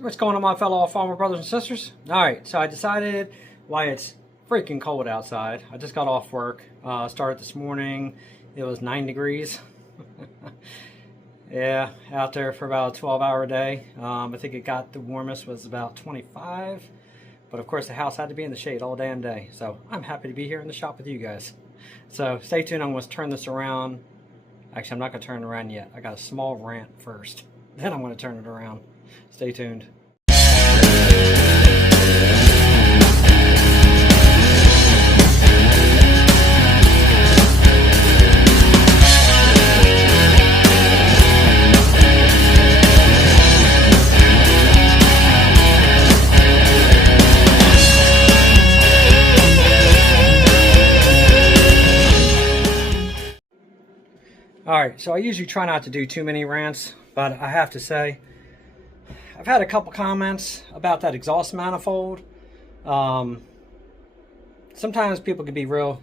What's going on, my fellow farmer brothers and sisters? Alright, so I decided why it's freaking cold outside. I just got off work. Started this morning. It was 9 degrees. Yeah, out there for about a 12-hour day. I think it got the warmest was about 25. But of course the house had to be in the shade all damn day. So I'm happy to be here in the shop with you guys. So stay tuned. I'm going to turn this around. Actually, I'm not going to turn it around yet. I got a small rant first. Then I'm going to turn it around. Stay tuned. Alright, so I usually try not to do too many rants, but I have to say, I've had a couple comments about that exhaust manifold. Sometimes people can be real.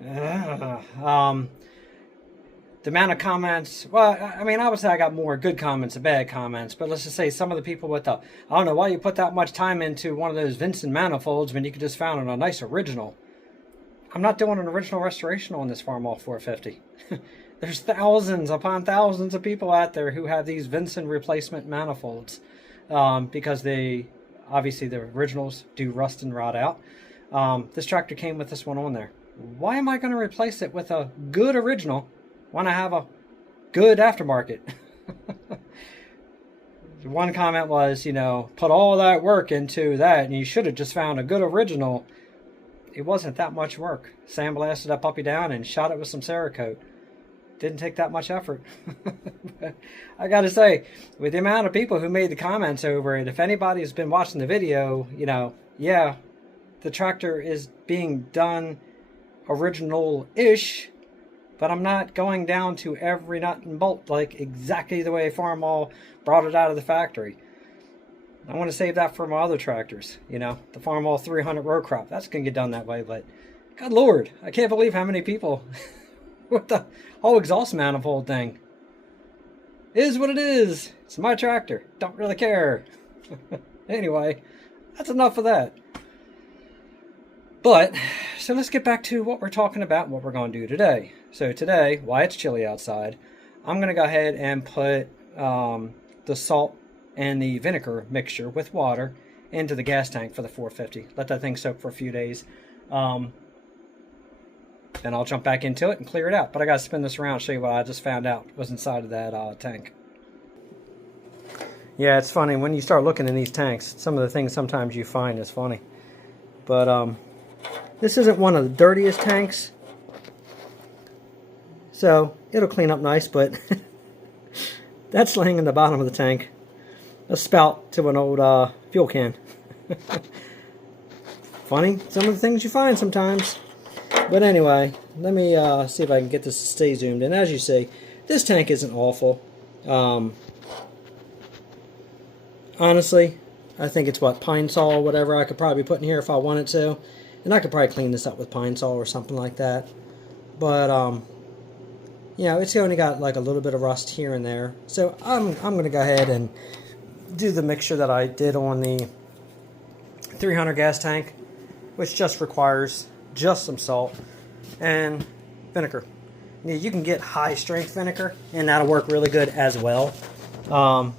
The amount of comments, well, I mean, I would say I got more good comments than bad comments, but let's just say some of the people with the, I don't know why you put that much time into one of those Vincent manifolds when you could just found a nice original. I'm not doing an original restoration on this Farmall 450. There's thousands upon thousands of people out there who have these Vincent replacement manifolds because they, obviously the originals do rust and rot out. This tractor came with this one on there. Why am I going to replace it with a good original when I have a good aftermarket? One comment was, you know, put all that work into that and you should have just found a good original. It wasn't that much work. Sandblasted that puppy down and shot it with some Cerakote. Didn't take that much effort. I gotta say, with the amount of people who made the comments over it, if anybody's been watching the video, you know, yeah, the tractor is being done original-ish, but I'm not going down to every nut and bolt like exactly the way Farmall brought it out of the factory. I want to save that for my other tractors, you know, the Farmall 300 row crop. That's going to get done that way, but good Lord, I can't believe how many people with the whole exhaust manifold thing. It is what it is. It's my tractor. Don't really care. Anyway, that's enough of that. But, so let's get back to what we're talking about and what we're going to do today. So today, why it's chilly outside, I'm going to go ahead and put the salt and the vinegar mixture with water into the gas tank for the 450. Let that thing soak for a few days. Then I'll jump back into it and clear it out. But I got to spin this around and show you what I just found out was inside of that tank. Yeah, it's funny. When you start looking in these tanks, some of the things sometimes you find is funny. But this isn't one of the dirtiest tanks. So it'll clean up nice, but that's laying in the bottom of the tank. A spout to an old fuel can. Funny, some of the things you find sometimes. But anyway, let me see if I can get this to stay zoomed in. As you see, this tank isn't awful. Honestly, I think it's what, Pine Sol or whatever I could probably put in here if I wanted to. And I could probably clean this up with Pine Sol or something like that. But, you know, it's only got like a little bit of rust here and there. So I'm going to go ahead and do the mixture that I did on the 300 gas tank, which just requires just some salt and vinegar. You can get high strength vinegar and that'll work really good as well.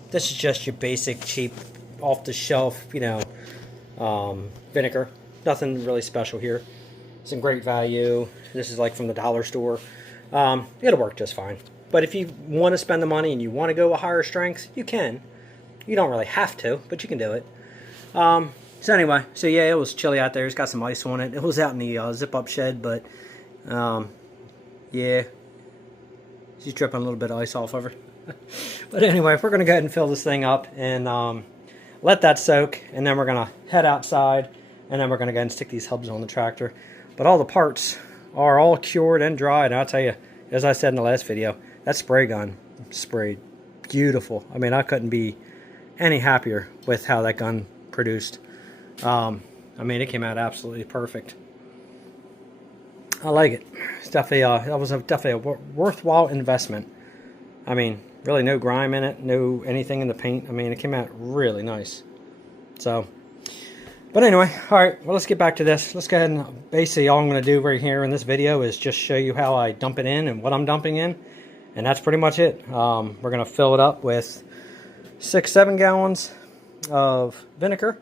This is just your basic cheap off the shelf, you know, vinegar. Nothing really special here. Some great value. This is like from the dollar store. It'll work just fine. But if you want to spend the money and you want to go a higher strength, you can. You don't really have to, but you can do it. So anyway, so yeah, it was chilly out there. It's got some ice on it. It was out in the zip-up shed, but yeah, she's dripping a little bit of ice off of her. But anyway, we're going to go ahead and fill this thing up and let that soak, and then we're going to head outside, and then we're going to go ahead and stick these hubs on the tractor. But all the parts are all cured and dried, and I'll tell you, as I said in the last video, that spray gun sprayed beautiful. I mean, I couldn't be any happier with how that gun produced. I mean, it came out absolutely perfect. I like it. It's definitely that was definitely a worthwhile investment. I mean, really no grime in it, no anything in the paint. I mean, it came out really nice. So, but anyway, all right, well, let's get back to this. Let's go ahead and basically all I'm going to do right here in this video is just show you how I dump it in and what I'm dumping in. And that's pretty much it. We're going to fill it up with 6-7 gallons of vinegar,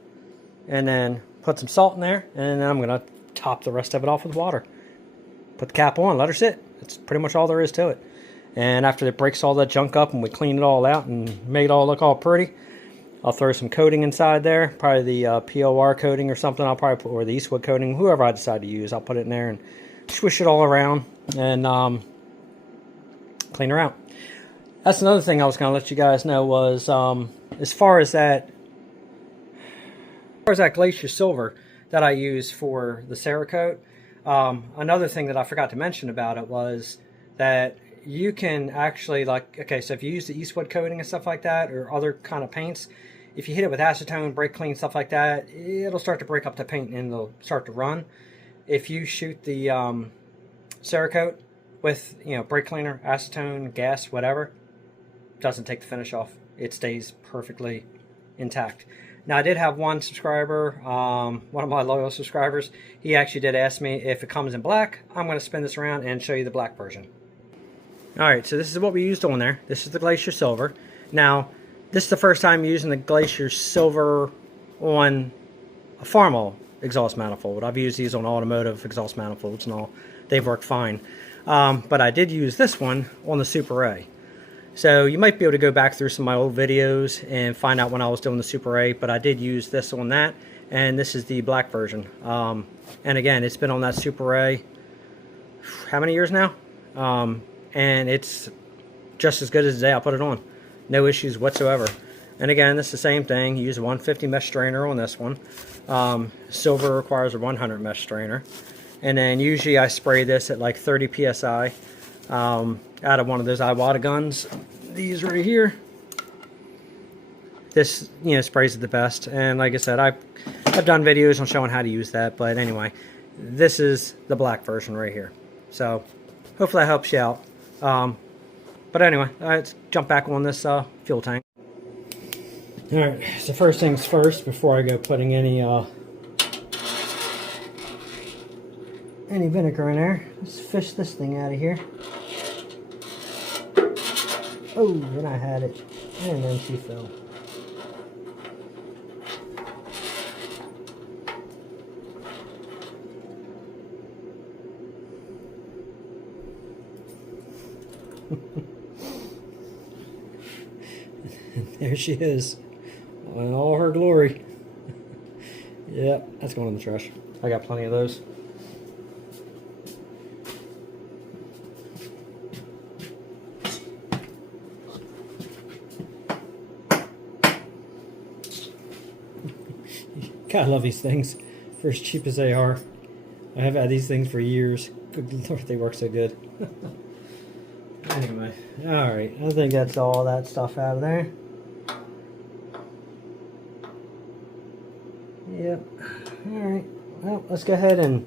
and then put some salt in there, and then I'm going to top the rest of it off with water. Put the cap on, let her sit. That's pretty much all there is to it. And after it breaks all that junk up and we clean it all out and make it all look all pretty, I'll throw some coating inside there, probably the POR coating or something. I'll probably put, or the Eastwood coating, whoever I decide to use. I'll put it in there and swish it all around and clean her out. That's another thing I was going to let you guys know was as far as that Glacier Silver that I use for the Cerakote. Another thing that I forgot to mention about it was that you can actually, like, okay, so if you use the Eastwood coating and stuff like that, or other kind of paints, if you hit it with acetone, brake clean, stuff like that, it'll start to break up the paint and it'll start to run. If you shoot the Cerakote with, you know, brake cleaner, acetone, gas, whatever, doesn't take the finish off. It stays perfectly intact. Now, I did have one subscriber, one of my loyal subscribers, he actually did ask me if it comes in black. I'm going to spin this around and show you the black version. Alright, so this is what we used on there. This is the Glacier Silver. Now, this is the first time using the Glacier Silver on a Farmall exhaust manifold. I've used these on automotive exhaust manifolds and all. They've worked fine. But I did use this one on the Super A. So you might be able to go back through some of my old videos and find out when I was doing the Super A, but I did use this on that, and this is the black version. And again, it's been on that Super A, how many years now? And it's just as good as the day I put it on. No issues whatsoever. And again, this is the same thing. You use a 150 mesh strainer on this one. Silver requires a 100 mesh strainer. And then usually I spray this at like 30 psi. Out of one of those Iwata guns, these right here. This, you know, sprays it the best. And like I said, I've done videos on showing how to use that. But anyway, this is the black version right here. So hopefully that helps you out. But anyway, let's jump back on this fuel tank. All right. So first things first, before I go putting any vinegar in there, let's fish this thing out of here. Oh, then I had it, and then she fell. There she is, in all her glory. Yep, that's going in the trash. I got plenty of those. God, I love these things for as cheap as they are. I have had these things for years. Good Lord, they work so good. Anyway, alright, I think that's all that stuff out of there. Yep. Alright, well, let's go ahead and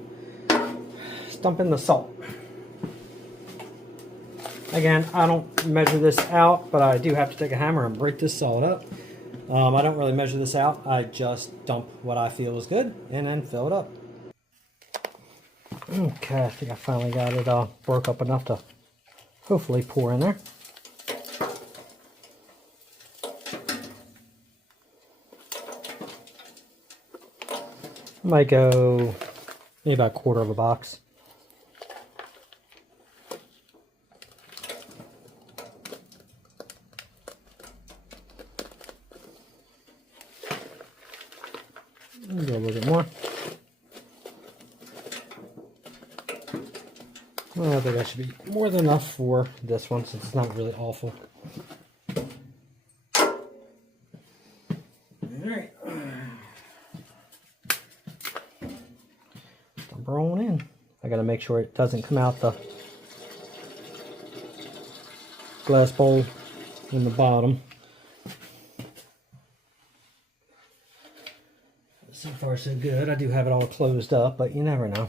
dump in the salt. Again, I don't measure this out, but I do have to take a hammer and break this salt up. I don't really measure this out. I just dump what I feel is good and then fill it up. Okay, I think I finally got it broke up enough to hopefully pour in there. I might go maybe about a quarter of a box. Go a little bit more. Well, I think that should be more than enough for this one since it's not really awful. Alright. Dump her on in. I gotta make sure it doesn't come out the glass bowl in the bottom. So far so good. I do have it all closed up, but you never know.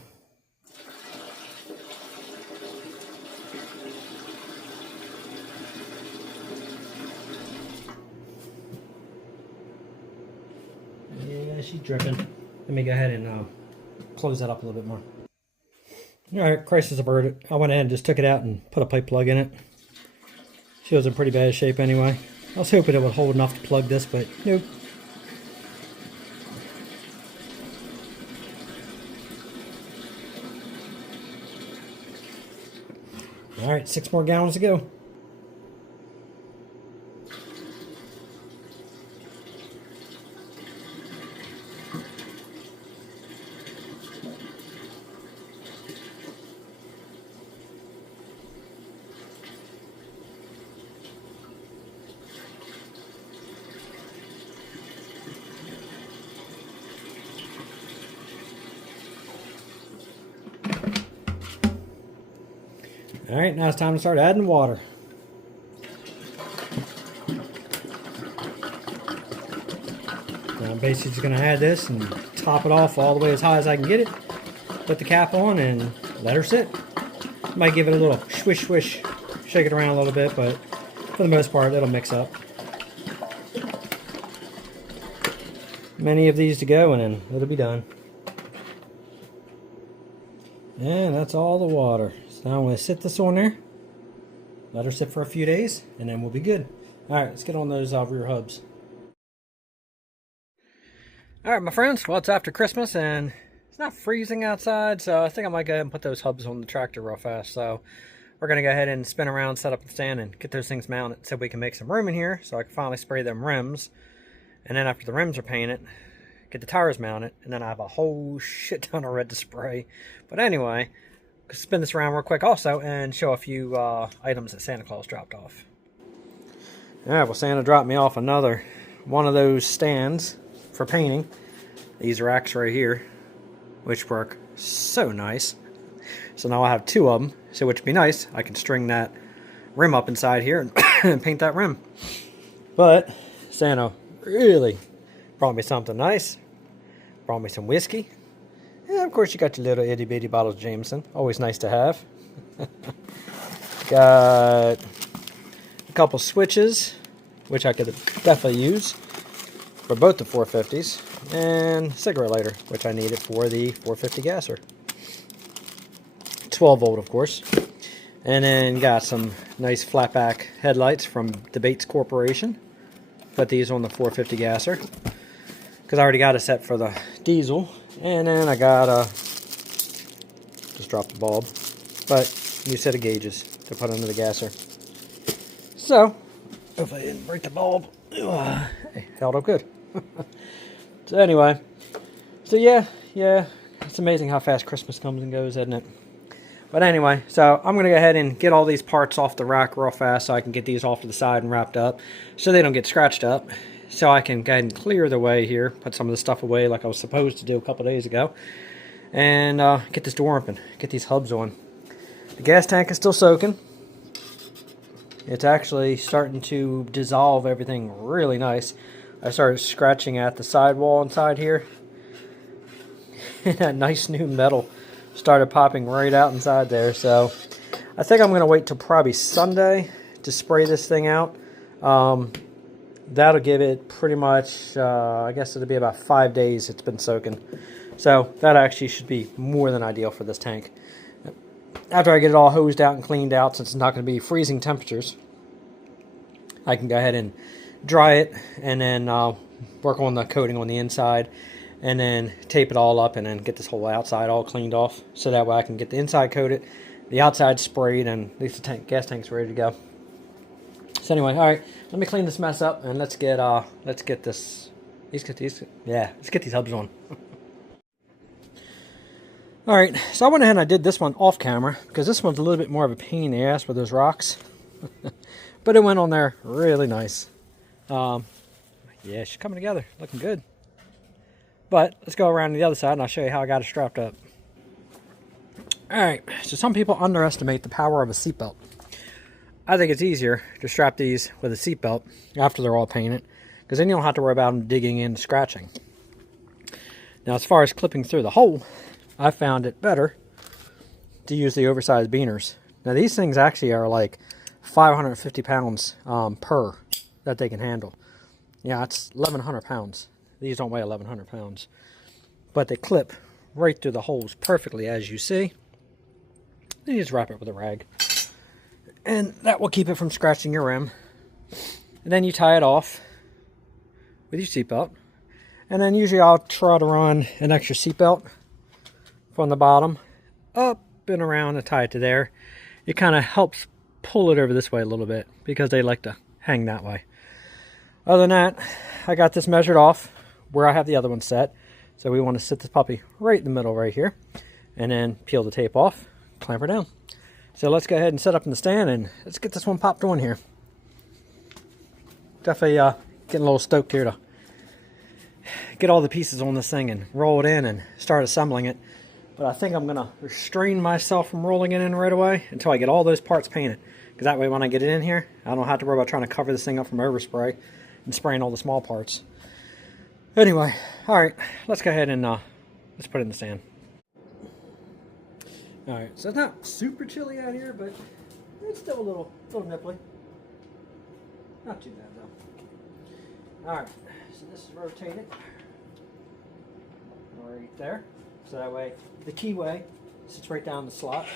she's dripping. Let me go ahead and close that up a little bit more. Alright, Christ is averted. I went ahead and just took it out and put a pipe plug in it. She was in pretty bad shape anyway. I was hoping it would hold enough to plug this, but nope. Alright, 6 more gallons to go. Alright, now it's time to start adding water. Now I'm basically just going to add this and top it off all the way as high as I can get it. Put the cap on and let her sit. Might give it a little swish swish, shake it around a little bit, but for the most part it'll mix up. Many of these to go and then it'll be done. And that's all the water. So now I'm going to sit this on there, let her sit for a few days, and then we'll be good. Alright, let's get on those rear hubs. Alright, my friends, well, it's after Christmas, and it's not freezing outside, so I think I might go ahead and put those hubs on the tractor real fast. So we're going to go ahead and spin around, set up the stand, and get those things mounted so we can make some room in here, so I can finally spray them rims. And then after the rims are painted, get the tires mounted, and then I have a whole shit ton of red to spray. But anyway, spin this around real quick also and show a few items that Santa Claus dropped off. Yeah, well, Santa dropped me off another one of those stands for painting. These racks right here, which work so nice. So now I have 2 of them, so which would be nice. I can string that rim up inside here and paint that rim. But Santa really brought me something nice. Brought me some whiskey. Yeah, of course you got your little itty bitty bottles of Jameson. Always nice to have. Got a couple switches, which I could definitely use for both the 450s. And cigarette lighter, which I needed for the 450 gasser. 12 volt, of course. And then got some nice flatback headlights from the Bates Corporation. Put these on the 450 gasser, because I already got a set for the diesel. And then I got just dropped the bulb, but new set of gauges to put under the gasser. So hopefully I didn't break the bulb. Hey, held up good. So anyway, so yeah, it's amazing how fast Christmas comes and goes, isn't it? But anyway, so I'm going to go ahead and get all these parts off the rack real fast so I can get these off to the side and wrapped up so they don't get scratched up. So I can go ahead and clear the way here, put some of the stuff away like I was supposed to do a couple days ago. And get this door open, get these hubs on. The gas tank is still soaking. It's actually starting to dissolve everything really nice. I started scratching at the sidewall inside here. And that nice new metal started popping right out inside there. So I think I'm going to wait till probably Sunday to spray this thing out. That'll give it pretty much, I guess it'll be about 5 days it's been soaking. So that actually should be more than ideal for this tank. After I get it all hosed out and cleaned out, since it's not going to be freezing temperatures, I can go ahead and dry it and then work on the coating on the inside and then tape it all up and then get this whole outside all cleaned off. So that way I can get the inside coated, the outside sprayed, and at least the gas tank's ready to go. So anyway, all right, let me clean this mess up and let's get these hubs on. All right, so I went ahead and I did this one off camera because this one's a little bit more of a pain in the ass with those rocks. But it went on there really nice. Yeah, she's coming together, looking good. But let's go around to the other side and I'll show you how I got it strapped up. All right, so some people underestimate the power of a seatbelt. I think it's easier to strap these with a seatbelt after they're all painted, because then you don't have to worry about them digging in and scratching. Now, as far as clipping through the hole, I found it better to use the oversized beaners. Now, these things actually are like 550 pounds per that they can handle. Yeah, it's 1,100 pounds. These don't weigh 1,100 pounds. But they clip right through the holes perfectly, as you see. Then you just wrap it with a rag. And that will keep it from scratching your rim. And then you tie it off with your seatbelt. And then usually I'll try to run an extra seatbelt from the bottom up and around and tie it to there. It kind of helps pull it over this way a little bit because they like to hang that way. Other than that, I got this measured off where I have the other one set. So we want to sit this puppy right in the middle right here and then peel the tape off, clamp her down. So let's go ahead and set up in the stand and let's get this one popped on here. Definitely getting a little stoked here to get all the pieces on this thing and roll it in and start assembling it. But I think I'm going to restrain myself from rolling it in right away until I get all those parts painted. Because that way when I get it in here, I don't have to worry about trying to cover this thing up from overspray and spraying all the small parts. Anyway, alright, let's go ahead and let's put it in the stand. Alright, so it's not super chilly out here, but it's still a little nipply. Not too bad though. Alright, so this is rotated right there. So that way the keyway sits right down the slot.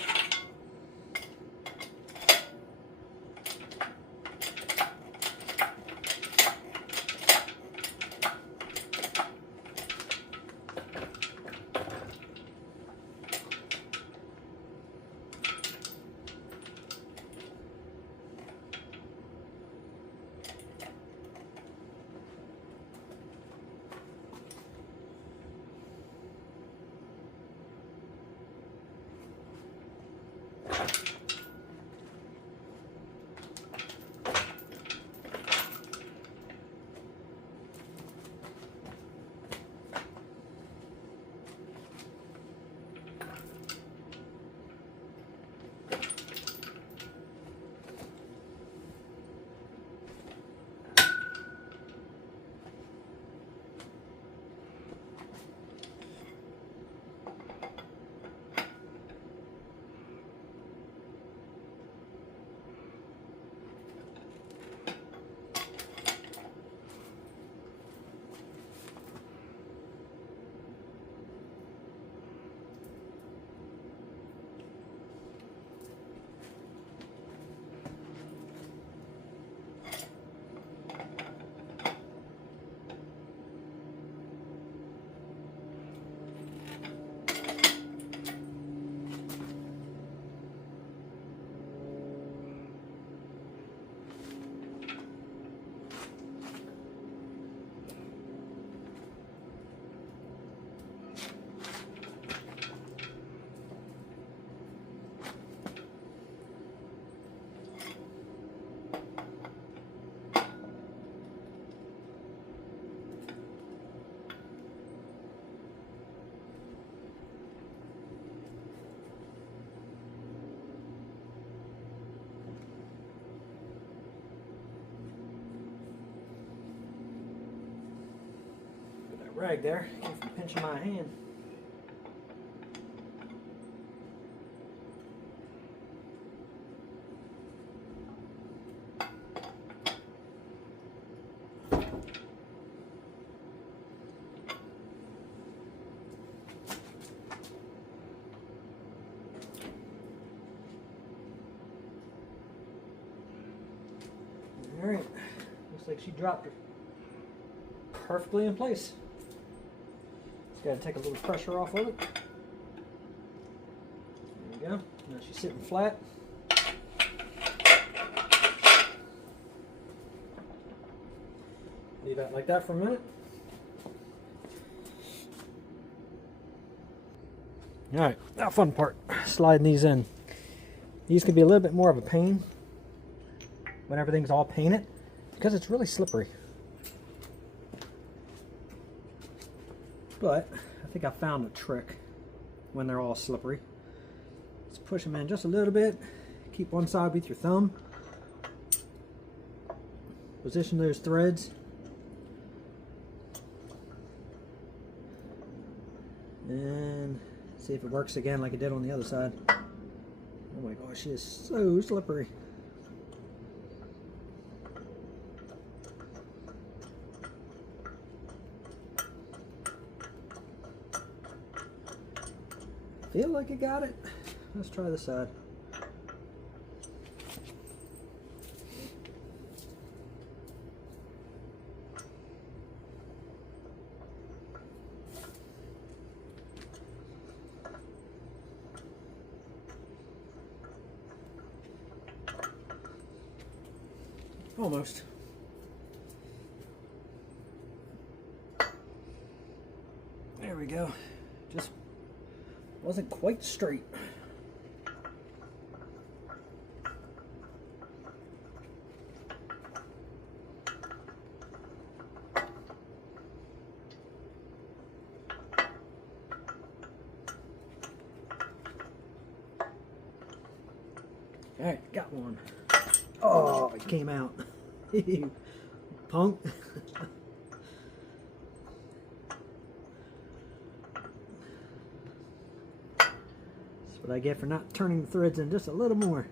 Rag there, keep from pinching my hand. All right, looks like she dropped her perfectly in place. Got to take a little pressure off of it. There we go. Now she's sitting flat. Leave that like that for a minute. Alright, that fun part, sliding these in. These can be a little bit more of a pain when everything's all painted because it's really slippery. But I think I found a trick when they're all slippery. Let's push them in just a little bit. Keep one side with your thumb. Position those threads. And see if it works again like it did on the other side. Oh my gosh, she is so slippery. feel like it got it. Let's try this side. Almost. There we go. Just wasn't quite straight. All right, got one. Oh, it came out. Punk. That's what I get for not turning the threads in just a little more.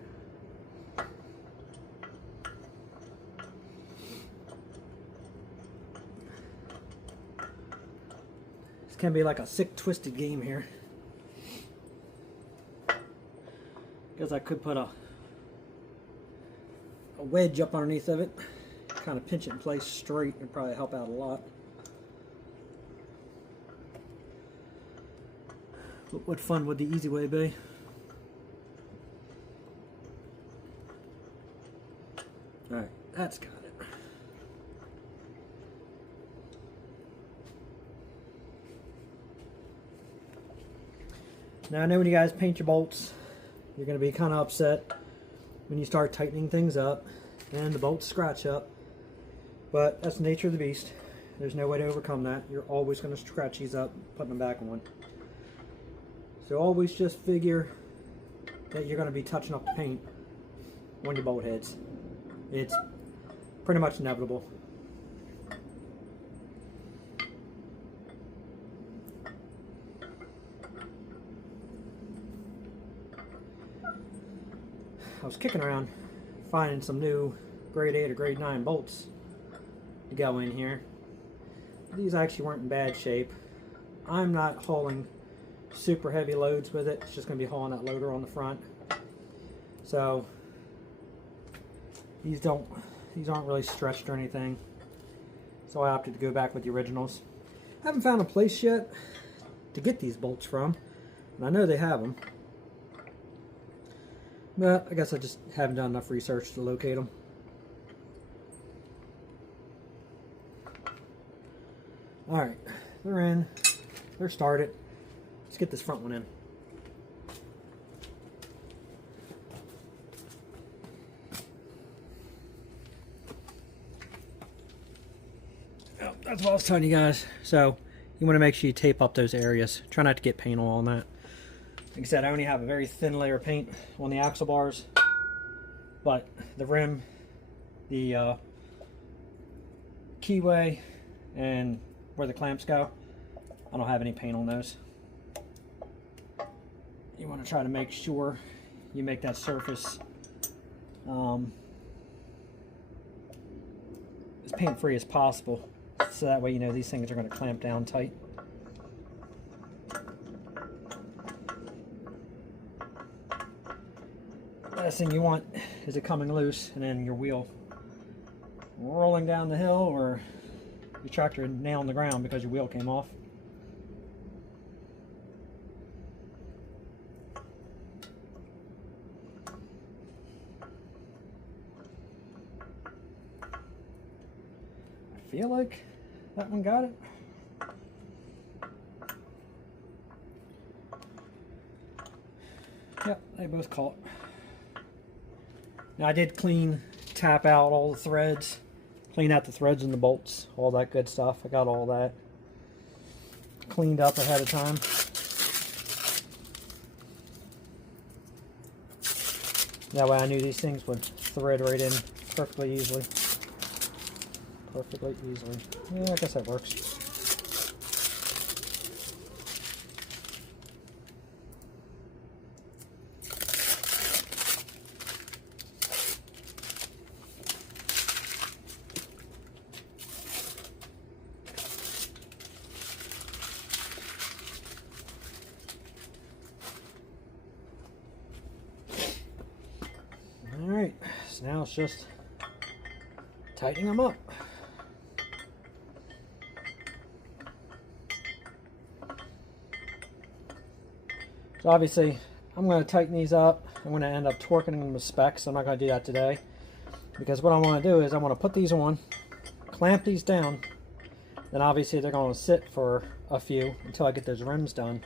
This can be like a sick, twisted game here. Because I could put a wedge up underneath of it, kind of pinch it in place straight, and probably help out a lot. But what fun would the easy way be? Alright, that's got it. Now I know when you guys paint your bolts, you're going to be kind of upset when you start tightening things up and the bolts scratch up, but that's the nature of the beast. There's no way to overcome that. You're always going to scratch these up putting them back on. So always just figure that you're going to be touching up the paint on your bolt heads. It's pretty much inevitable. I was kicking around finding some new grade 8 or grade 9 bolts to go in here. These actually weren't in bad shape. I'm not hauling super heavy loads with it. It's just going to be hauling that loader on the front. So these aren't really stretched or anything. So I opted to go back with the originals. I haven't found a place yet to get these bolts from, and I know they have them. But I guess I just haven't done enough research to locate them. Alright, they're in. They're started. Let's get this front one in. Oh, that's what I was telling you guys. So, you want to make sure you tape up those areas. Try not to get paint all on that. Like I said, I only have a very thin layer of paint on the axle bars, but the rim, the keyway, and where the clamps go, I don't have any paint on those. You want to try to make sure you make that surface as paint free as possible, so that way you know these things are going to clamp down tight. Last thing you want is it coming loose and then your wheel rolling down the hill, or your tractor nailing the ground because your wheel came off. I feel like that one got it. Yep, they both caught. Now I did tap out all the threads, clean out the threads and the bolts, all that good stuff. I got all that cleaned up ahead of time. That way I knew these things would thread right in perfectly easily. Perfectly easily. Yeah, I guess that works. So now it's just tightening them up. So obviously, I'm going to tighten these up. I'm going to end up torquing them with specs. I'm not going to do that today. Because what I want to do is I want to put these on, clamp these down, then obviously they're going to sit for a few until I get those rims done.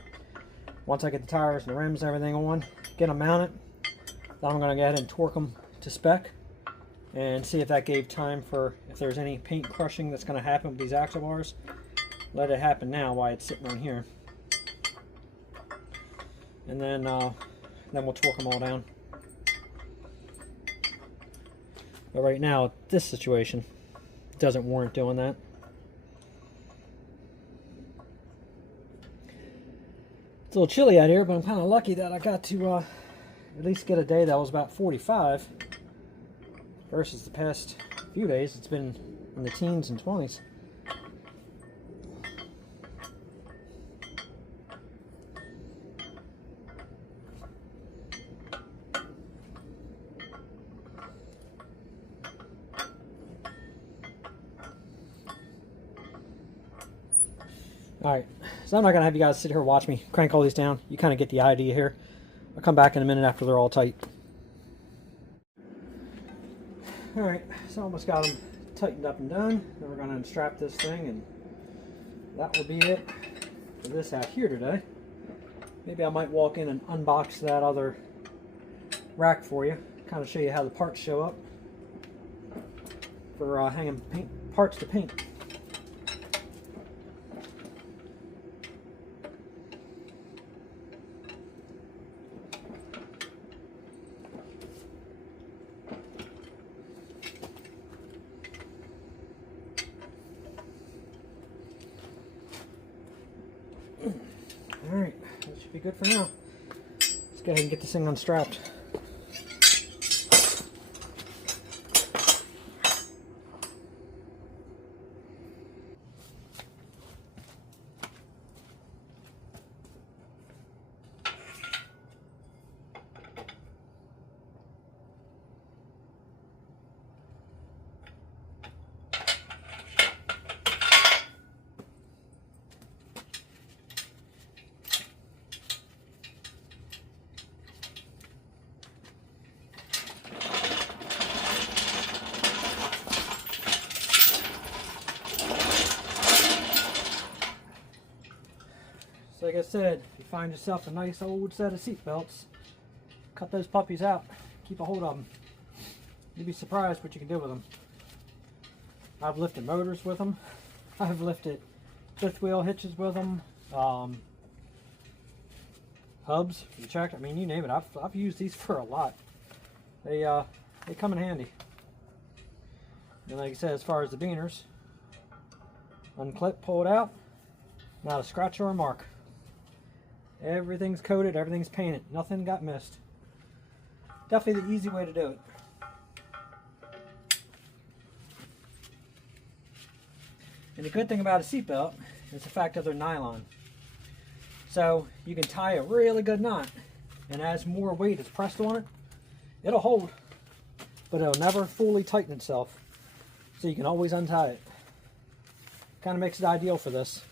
Once I get the tires and the rims and everything on, get them mounted, then I'm going to go ahead and torque them to spec and see if that gave time for, if there's any paint crushing that's going to happen with these axle bars. Let it happen now while it's sitting on here. And then we'll torque them all down. But right now, this situation doesn't warrant doing that. It's a little chilly out here, but I'm kind of lucky that I got to at least get a day that was about 45 versus the past few days. It's been in the teens and 20s. Alright, so I'm not going to have you guys sit here and watch me crank all these down. You kind of get the idea here. I'll come back in a minute after they're all tight. Alright, so almost got them tightened up and done. Then we're going to unstrap this thing, and that will be it for this out here today. Maybe I might walk in and unbox that other rack for you. Kind of show you how the parts show up for hanging parts to paint. Alright, that should be good for now. Let's go ahead and get this thing unstrapped. So like I said, if you find yourself a nice old set of seat belts, cut those puppies out, keep a hold of them. You'd be surprised what you can do with them. I've lifted motors with them. I've lifted fifth wheel hitches with them. Hubs for the tractor. I mean, you name it. I've used these for a lot. They come in handy. And like I said, as far as the beaners, unclip, pull it out, not a scratch or a mark. Everything's coated, everything's painted, nothing got missed. Definitely the easy way to do it. And the good thing about a seatbelt is the fact that they're nylon. So you can tie a really good knot, and as more weight is pressed on it, it'll hold, but it'll never fully tighten itself. So you can always untie it. Kind of makes it ideal for this.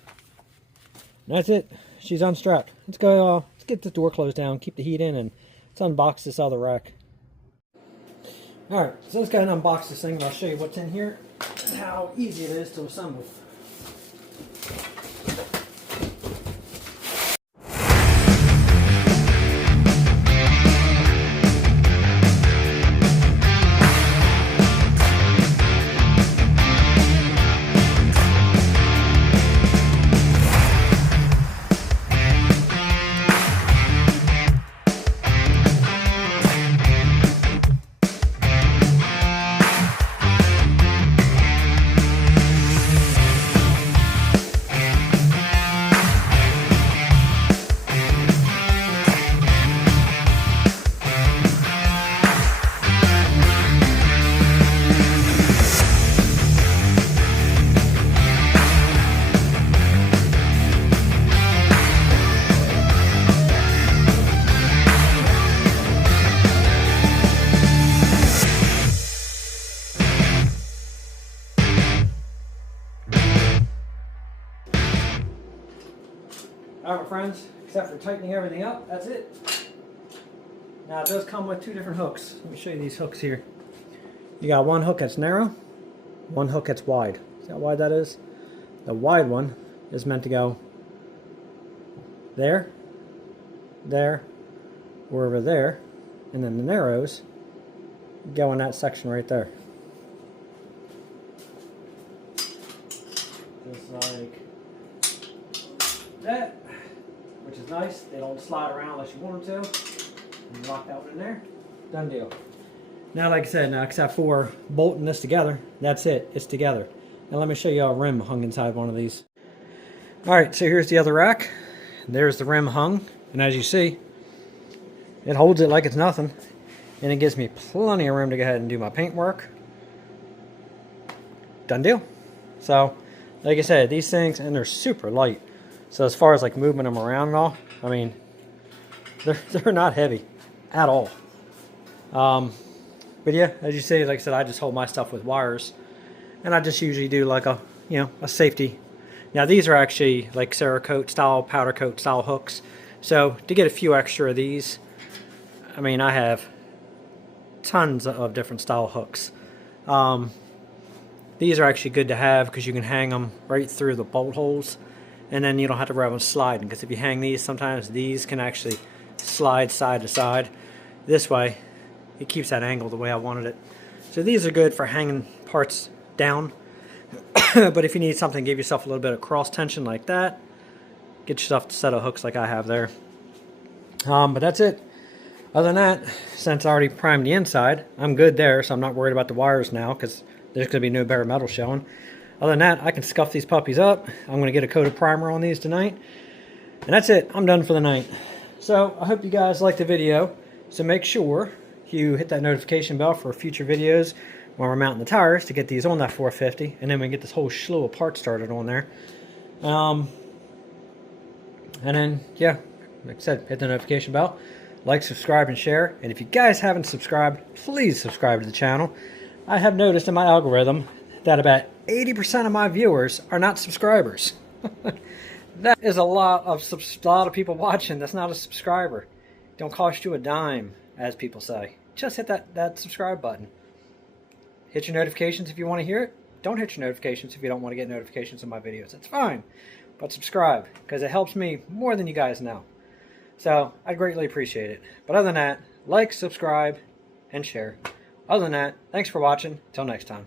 And that's it. She's unstrapped. Let's go. Let's get the door closed down, keep the heat in, and let's unbox this other rack. Alright, so let's go ahead and unbox this thing, and I'll show you what's in here and how easy it is to assemble. Alright my friends, except for tightening everything up, that's it. Now it does come with two different hooks. Let me show you these hooks here. You got one hook that's narrow, one hook that's wide. See how wide that is? The wide one is meant to go there, there, or over there, and then the narrows go in that section right there. Just like that, which is nice. They don't slide around unless you want them to. And lock that one in there. Done deal. Now, like I said, now except for bolting this together, that's it. It's together. Now let me show you how a rim hung inside one of these. Alright, so here's the other rack. There's the rim hung. And as you see, it holds it like it's nothing. And it gives me plenty of room to go ahead and do my paint work. Done deal. So, like I said, these things, and they're super light. So as far as like moving them around and all, I mean, they're not heavy at all. But yeah, as you see, like I said, I just hold my stuff with wires. And I just usually do like a, you know, a safety. Now these are actually like Cerakote style, powder coat style hooks. So to get a few extra of these, I mean, I have tons of different style hooks. These are actually good to have because you can hang them right through the bolt holes. And then you don't have to worry about sliding, because if you hang these, sometimes these can actually slide side to side. This way, it keeps that angle the way I wanted it. So these are good for hanging parts down. But if you need something, give yourself a little bit of cross tension like that. Get yourself a set of hooks like I have there. But that's it. Other than that, since I already primed the inside, I'm good there, so I'm not worried about the wires now, because there's going to be no bare metal showing. Other than that, I can scuff these puppies up. I'm going to get a coat of primer on these tonight. And that's it. I'm done for the night. So, I hope you guys liked the video. So make sure you hit that notification bell for future videos when we're mounting the tires to get these on that 450. And then we can get this whole slew of parts started on there. And then, yeah, like I said, hit the notification bell. Like, subscribe, and share. And if you guys haven't subscribed, please subscribe to the channel. I have noticed in my algorithm that about 80% of my viewers are not subscribers. That is a lot of people watching that's not a subscriber. Don't cost you a dime, as people say. Just hit that subscribe button. Hit your notifications if you want to hear it. Don't hit your notifications if you don't want to get notifications of my videos. It's fine. But subscribe, because it helps me more than you guys know. So, I greatly appreciate it. But other than that, like, subscribe, and share. Other than that, thanks for watching. Till next time.